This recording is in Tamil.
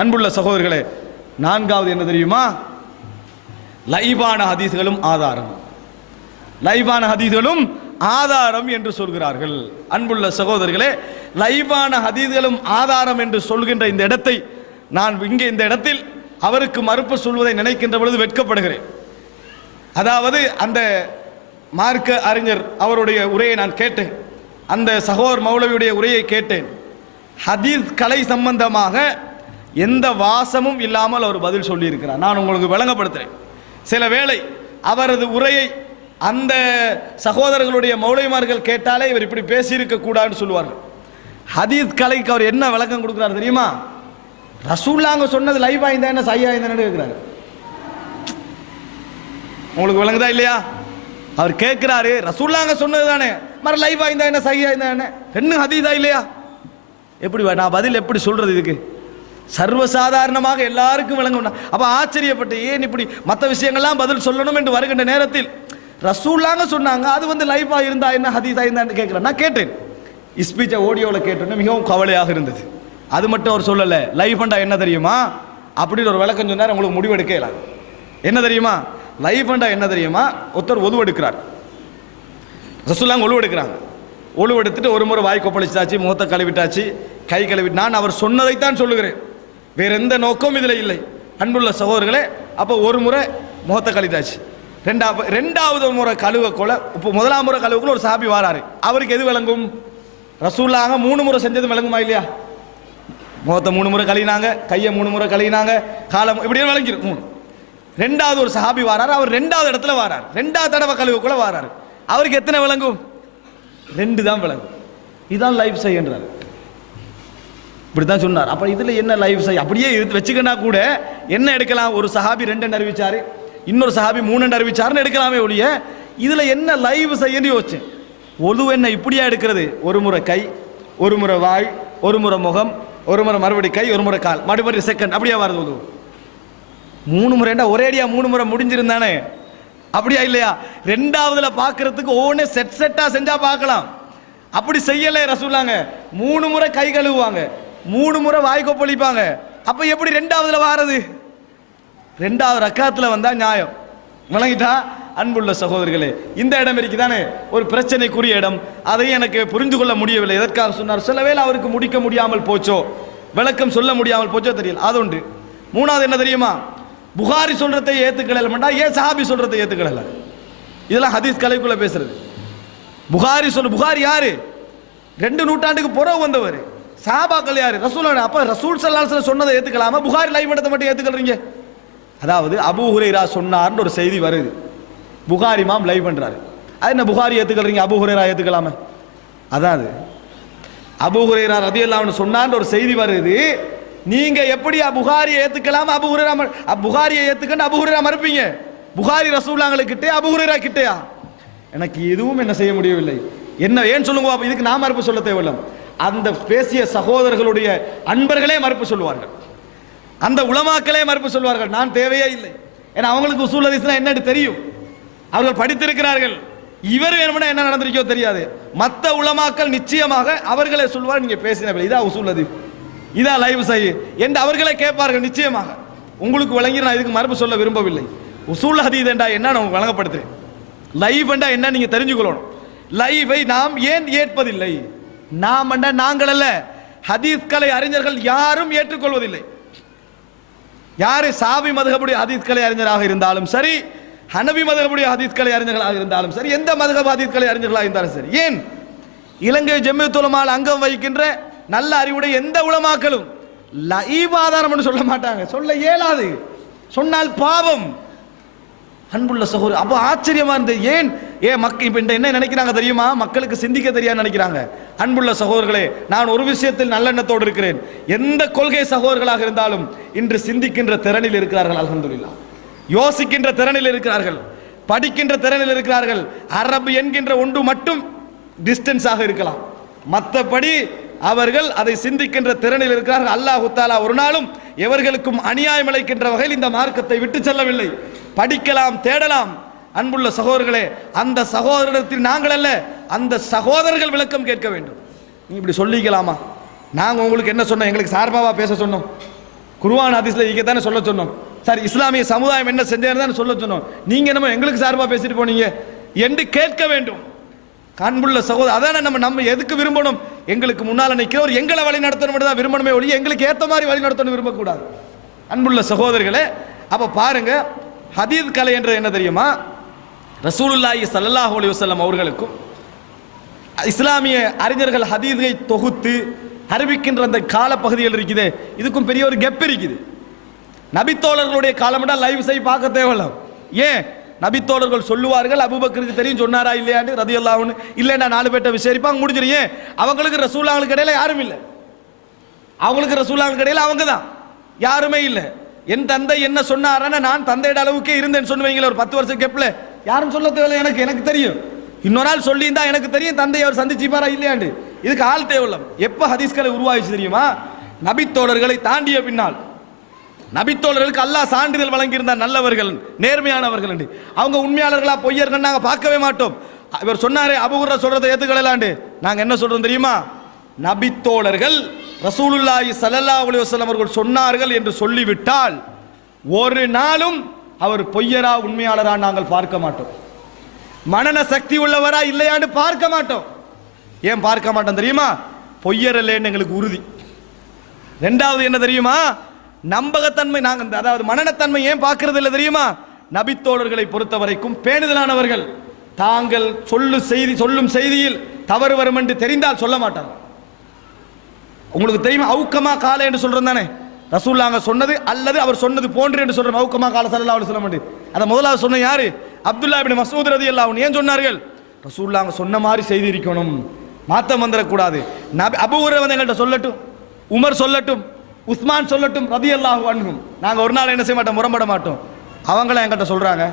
அன்புள்ள சகோதரர்களே, நான்காவது என்ன தெரியுமா? லைவான ஹதீஸ்களும் ஆதாரம். லைவான ஹதீஸ்களும் ஆதாரம் என்று சொல்கிறார்கள். அன்புள்ள சகோதரர்களே, லைவான ஹதீஸ்களும் ஆதாரம் என்று சொல்கின்ற இந்த இடத்தை நான் இங்கே இந்த இடத்தில் அவருக்கு மறுப்பு சொல்வதை நினைக்கின்ற பொழுது வெட்கப்படுகிறேன். அதாவது அந்த மார்க்க அறிஞர் அவருடைய உரையை நான் கேட்டேன், அந்த சகோதர் மௌலவியுடைய உரையை கேட்டேன். ஹதீஸ் கலை சம்பந்தமாக எந்த வாசமும் இல்லாமல் அவர் பதில் சொல்லியிருக்கிறார். நான் உங்களுக்கு விளங்கப்படுத்துகிறேன். சில வேளை அவரது உரையை அந்த சகோதரர்களுடைய மௌலவிமார்கள் கேட்டாலே இவர் இப்படி பேசியிருக்க கூடாதுன்னு சொல்லுவார்கள். ஹதீஸ் கலைக்கு அவர் என்ன விளக்கம் கொடுக்கிறார் தெரியுமா? ரசூலுல்லாஹ் சொன்னது லைவா இருந்தா என்ன சையா இருந்தான்னு கேட்கிறாரு. உங்களுக்கு விளங்குதா இல்லையா? அவர் கேட்கிறாரு, ரசூலுல்லாஹ் சொன்னது தானே, மற லைவா இருந்தா என்ன சையா இருந்தா என்ன, ரெண்டு ஹதீஸா இல்லையா? எப்படி நான் பதில் எப்படி சொல்றது? இதுக்கு சர்வசாதாரணமாக எல்லாருக்கும் விளங்கும். அப்ப ஆச்சரியப்பட்டு ஏன் இப்படி மற்ற விஷயங்கள்லாம் பதில் சொல்லணும் என்று வருகின்ற நேரத்தில் ரசூலுல்லாஹ் சொன்னாங்க, அது வந்து லைவா இருந்தா என்ன ஹதீஸா இருந்தான்னு கேட்கிறேன். நான் கேட்டேன், ஸ்பீச்சை ஆடியோவில் கேட்டோன்னு மிகவும் கவலையாக இருந்தது. அது மட்டும் அவர் சொல்லல, லைவ் பண்டா என்ன தெரியுமா அப்படின்னு ஒரு விளக்கம் சொன்னார். உங்களுக்கு முடிவெடுக்கலாம். என்ன தெரியுமா லைவ் பண்டா என்ன தெரியுமா? ஒருத்தர் ஒது எடுக்கிறார், ரசூலுல்லாஹ் ஒழு எடுக்கிறாங்க. ஒழு எடுத்துட்டு ஒரு முறை வாய் கொப்பளிச்சாச்சு, முகத்தை கழுவிட்டாச்சு, கை கழுவிட்டு, நான் அவர் சொன்னதைத்தான் சொல்லுகிறேன், வேற எந்த நோக்கம் இதில் இல்லை. அன்புள்ள சகோதரர்களே, அப்போ ஒரு முறை முகத்தை கழுவிட்டாச்சு, ரெண்டாவது முறை கழுவக்கொள்ள, இப்போ முதலாம் முறை கழுவுக்குள்ள ஒரு சாபி வாராரு. அவருக்கு எது விளங்கும்? ரசூலுல்லாஹ் 3 முறை செஞ்சது விளங்குமா இல்லையா? முகத்தை 3 முறை கழுவினாங்க, கையை 3 முறை கழுவினாங்க, காலம் இப்படியே விளங்கிடும். 3. ரெண்டாவது ஒரு சஹாபி வாராரு, அவர் ரெண்டாவது இடத்துல வாராரு, ரெண்டாவது தடவை கழுவுக்குள்ள வாராரு. அவருக்கு எத்தனை விளங்கும்? 2 தான் விளங்கும். இதுதான் லைஃப் செய்யன்றார். இப்படித்தான் சொன்னார். அப்ப இதுல என்ன லைஃப் செய் அப்படியே வச்சுக்கனா கூட என்ன எடுக்கலாம்? ஒரு சஹாபி 2 அறிவிச்சாரு, இன்னொரு சஹாபி 3 அறிவிச்சாருன்னு எடுக்கலாமே ஒழிய இதுல என்ன லைவ் செய்யன்னு யோசிச்சேன். ஒழு என்ன இப்படியா எடுக்கிறது? ஒரு முறை கை, ஒரு முறை வாய், ஒரு முறை முகம், ஒரு முறை மறுபடி கை, ஒரு முறை கால், மறுபடி செகண்ட், அப்படியே வருது ஒழு. 3 முறைண்டா ஒரேடியா 3 முறை முடிஞ்சிருந்தானே, அப்படியா இல்லையா? ரெண்டாவதுல பாக்குறதுக்கு ஒவ்வொன்னே செட்டா செஞ்சா பார்க்கலாம். அப்படி செய்யல ரசூலுல்லாஹ். 3 முறை கை கழுவுவாங்க, 3 முறை வாய் கொப்பளிப்பாங்க. அப்ப எப்படி ரெண்டாவதுல வாரது? ரெண்டாவது ரக்காத்துல வந்தா நியாயம். விளங்கிட்டா? அன்புள்ள சகோதரர்களே, இந்த இடம் இருக்குதானே ஒரு பிரச்சனைக்குரிய இடம். அதையும் எனக்கு புரிந்து கொள்ள முடியவில்லை. எதற்காக சொன்னார்? சில வேளை அவருக்கு முடிக்க முடியாமல் போச்சோ, விளக்கம் சொல்ல முடியாமல் போச்சோ தெரியல. அது உண்டு. 3வது என்ன தெரியுமா? புகாரி சொல்றதை ஏத்துக்கல, ஏன் சஹாபி சொல்றதை ஏத்துக்கல? இதெல்லாம் ஹதீஸ் கலைக்குள்ள பேசுறது. புகாரி யாரு? 2 நூற்றாண்டுக்கு புறவு வந்தவர். சஹாபாக்கள் யாரு? ரசூலுல்லாஹ். அப்ப ரசூல் ஸல்லல்லாஹு அலைஹி வஸல்லம் சொன்னதை ஏத்துக்கலாமா? புகாரி லைவ் படத்தை மட்டும் ஏத்துக்கறீங்க? அதாவது அபூ ஹுரைரா சொன்னார்னு ஒரு செய்தி வருது, புகாரி இமாம் லைவ் பண்றாரு. அது என்ன புகாரி ஏத்துக்கறீங்க, அபூ ஹுரைரா ஏத்துக்கலாமா? அதாவது அபூ ஹுரைரா ரலியல்லாஹு அன்ஹு சொன்னார்னு ஒரு செய்தி வருது. நீங்க எப்படி புகாரியை ஏத்துக்கலாம், அபூ ஹுரைரா புகாரியை ஏத்துக்கன்னு அபூ ஹுரைரா மறுப்பீங்க? புகாரி ரசூலுல்லாஹ் கிட்டே, அபூ ஹுரைரா கிட்டேயா? எனக்கு எதுவும் என்ன செய்ய முடியவில்லை. என்ன ஏன் சொல்லுங்க? இதுக்கு நான் மறுப்பு சொல்ல தேவையில்லை. அந்த பேசிய சகோதரர்களுடைய அன்பர்களே மறுப்பு சொல்லுவார்கள், அந்த உலமாக்களே மறுப்பு சொல்வார்கள். நான் தேவையே இல்லை. ஏன்னா அவங்களுக்கு உசூல் ஹதீஸ்னா என்னன்னு தெரியும், அவர்கள் படித்திருக்கிறார்கள். இவர் வேணும்னா என்ன நடந்திருக்கோ தெரியாது. மற்ற உலமாக்கள் நிச்சயமாக அவர்களே சொல்வார், நீங்க பேசின இதா உசூல் ஹதீஸ், இதா லைவ் செய்ய என்று அவர்களே கேட்பார்கள். நிச்சயமாக உங்களுக்கு வழங்கி நான் இதுக்கு மறுப்பு சொல்ல விரும்பவில்லை. உசூல் ஹதீஸ் என்றா என்ன நான் வழங்கப்படுத்துறேன், லைவ் என்றா என்ன நீங்க தெரிஞ்சுக்கொள்ளணும். லைவை நாம் ஏன் ஏற்பதில்லை? நாம் என்றா நாங்கள் அல்ல, ஹதீஸ் கலை அறிஞர்கள் யாரும் ஏற்றுக்கொள்வதில்லை. யாரு சாபி மதுஹபுடைய ஹதீஸ் கலை அறிஞராக இருந்தாலும் சரி, ஹனபி மதுஹபுடைய ஹதீஸ் கலை அறிஞர்களாக இருந்தாலும் சரி, எந்த மதுஹப் ஹதீஸ் கலை அறிஞர்களாக இருந்தாலும் சரி, ஏன் இலங்கை ஜம்மியத்துல் உலமாவில் அங்கம் வகிக்கின்ற நல்ல அறிவுடைய எந்த உலமாக்களும் லைவ் ஆதாரம் சொல்ல மாட்டாங்க. சொல்ல இயலாது, சொன்னால் பாவம். அன்புள்ள சகோதரர், அப்போ ஆச்சரியமா இருந்தது. ஏன் மக்கள் இப்ப என்ன நினைக்கிறாங்க தெரியுமா? மக்களுக்கு சிந்திக்க தெரியாது நினைக்கிறாங்க. அன்புள்ள சகோதரர்களே, நான் ஒரு விஷயத்தில் நல்லெண்ணத்தோடு இருக்கிறேன். எந்த கொள்கை சகோதரர்களாக இருந்தாலும் இன்று சிந்திக்கின்ற திறனில் இருக்கிறார்கள். அல்ஹம்துலில்லாஹ். யோசிக்கின்ற திறனில் இருக்கிறார்கள், படிக்கின்ற திறனில் இருக்கிறார்கள். அரபு என்கின்ற ஒன்று மட்டும் டிஸ்டன்ஸாக இருக்கலாம், மற்றபடி அவர்கள் அதை சிந்திக்கின்ற திறனில் இருக்கிறார்கள். அல்லாஹ் தஆலா ஒரு நாளும் எவர்களுக்கும் அநியாயம் இழைக்கின்ற வகையில் இந்த மார்க்கத்தை விட்டு செல்லவில்லை. படிக்கலாம், தேடலாம். அன்புள்ள சகோதரர்களே, அந்த சகோதரத்தில் நாங்கள் அல்ல, அந்த சகோதரர்கள் விளக்கம் கேட்க வேண்டும். நீ இப்படி சொல்லிக்கலாமா? நாங்கள் உங்களுக்கு என்ன சொன்னோம்? எங்களுக்கு சார்பாவா பேச சொன்னோம்? குர்ஆன் ஹதீஸ்ல தானே சொல்ல சொன்னோம். சார் இஸ்லாமிய சமுதாயம் என்ன செஞ்சேன்னு தானே சொல்ல சொன்னோம். நீங்க என்னமோ எங்களுக்கு சார்பா பேசிட்டு போனீங்க என்று கேட்க வேண்டும். அன்புள்ள சகோதரர், அதான நம்ம எதுக்கு விரும்பணும்? எங்களுக்கு முன்னால நிற்கிறவர் எங்களை வழி நடத்தணும் தான் விரும்பணுமே ஒழிய எங்களுக்கு ஏற்ற மாதிரி வழி நடத்தணும் விரும்பக்கூடாது. அன்புள்ள சகோதரர்களே, அப்ப பாருங்க, ஹதீஸ் கலை என்ற என்ன தெரியுமா? ரசூலுல்லாஹி ஸல்லல்லாஹு அலைஹி வஸல்லம் அவர்களுக்கும் இஸ்லாமிய அறிஞர்கள் ஹதீஸை தொகுத்து அறிவிக்கின்ற அந்த காலப்பகுதிகள் இருக்குது, இதுக்கும் பெரிய ஒரு கெப் இருக்குது. நபித்தோழர்களுடைய காலம்டா லைவ் செய்ய பார்க்க தேவையில்ல. ஏன்? நபித்தோழர்கள் சொல்லுவார்கள், அபூபக்கருக்கு தெரியும் சொன்னாரா இல்லையாண்டு ரதியல்லாஹு அன்ஹு, இல்லைன்னா 4 பேர்ட்ட விசாரிப்பாங்க, முடிஞ்சிடும். ஏன்? அவங்களுக்கு ரசூலுல்லாஹ்களுக்கு இடையில யாரும் இல்லை, அவங்களுக்கு ரசூலுல்லாஹ்களுக்கு இடையில அவங்க தான், யாருமே இல்லை. என் தந்தை என்ன சொன்னாரான நான் தந்தையோட அளவுக்கே இருந்தேன்னு சொன்னவங்கள ஒரு 10 வருஷம் கெப்ல யாரும் சொல்ல தேவையில்லை. எனக்கு தெரியும், இன்னொரு ஆள் சொல்லியிருந்தா எனக்கு தெரியும் தந்தை அவர் சந்திச்சுப்பாரா இல்லையாண்டு. இதுக்கு ஆள் தேவையில்லை. எப்ப ஹதீஸ்களை உருவாகிச்சு தெரியுமா? நபித்தோழர்களை தாண்டிய பின்னால். நபித்தோழர்களுக்கு அல்லாஹ் சான்றிதழ் வழங்கியிருந்தார், நல்லவர்கள் நேர்மையானவர்கள் என்று. அவங்க உண்மையாளர்களா பொய்யர்கள் நாங்க பார்க்கவே மாட்டோம். இவர் சொன்னாரே அபூ ஹுரைரா சொல்றதை ஏத்துக்கலாண்டு, நாங்க என்ன சொல்றோம் தெரியுமா? நபித்தோழர்கள் ரசூலுல்லாஹி ஸல்லல்லாஹு அலைஹி வஸல்லம் அவர்கள் சொன்னார்கள் என்று சொல்லிவிட்டால் ஒரு நாளும் அவர் பொய்யரா உண்மையாளரா நாங்கள் பார்க்க மாட்டோம். மனன சக்தி உள்ளவரா இல்லையான்னு பார்க்க மாட்டோம். ஏன் பார்க்க மாட்டோம் தெரியுமா? பொய்யர் இல்லைன்னு எங்களுக்கு உறுதி. ரெண்டாவது என்ன தெரியுமா? நம்பகத்தன்மை. நாங்கள் அதாவது மனநத்தன்மை ஏன் பார்க்கறது இல்லை தெரியுமா? நபித்தோழர்களை பொறுத்த வரைக்கும் பேணுதலானவர்கள். தாங்கள் சொல்லும் செய்தியில் தவறு வரும் என்று தெரிந்தால் சொல்ல மாட்டார். உங்களுக்கு தெரியுமா? அவுக்கமா கால என்று சொல்றோம் தானே, ரசூலுல்லாஹ் சொன்னது அல்லது அவர் சொன்னது போன்று என்று சொல்றோம். அவுக்கமா கால ஸல்லல்லாஹு அலைஹி வஸல்லம். அத முதலாவது சொன்ன யாரு? அப்துல்லாஹ் இப்னு மஸ்ஊத் ரலியல்லாஹு அன்ஹு. ஏன் சொன்னார்கள்? ரசூலுல்லாஹ் சொன்ன மாதிரி செய்தி இருக்கணும், மாத்தம் வந்துடக்கூடாது. அபூ ஹுரைரா வந்து எங்கள்கிட்ட சொல்லட்டும், உமர் சொல்லட்டும், உஸ்மான் சொல்லட்டும் ரலியல்லாஹு அன்ஹும், நாங்க ஒரு நாள் என்ன செய்ய மாட்டோம், முரண்பட மாட்டோம். அவங்கள என்கிட்ட சொல்றாங்க,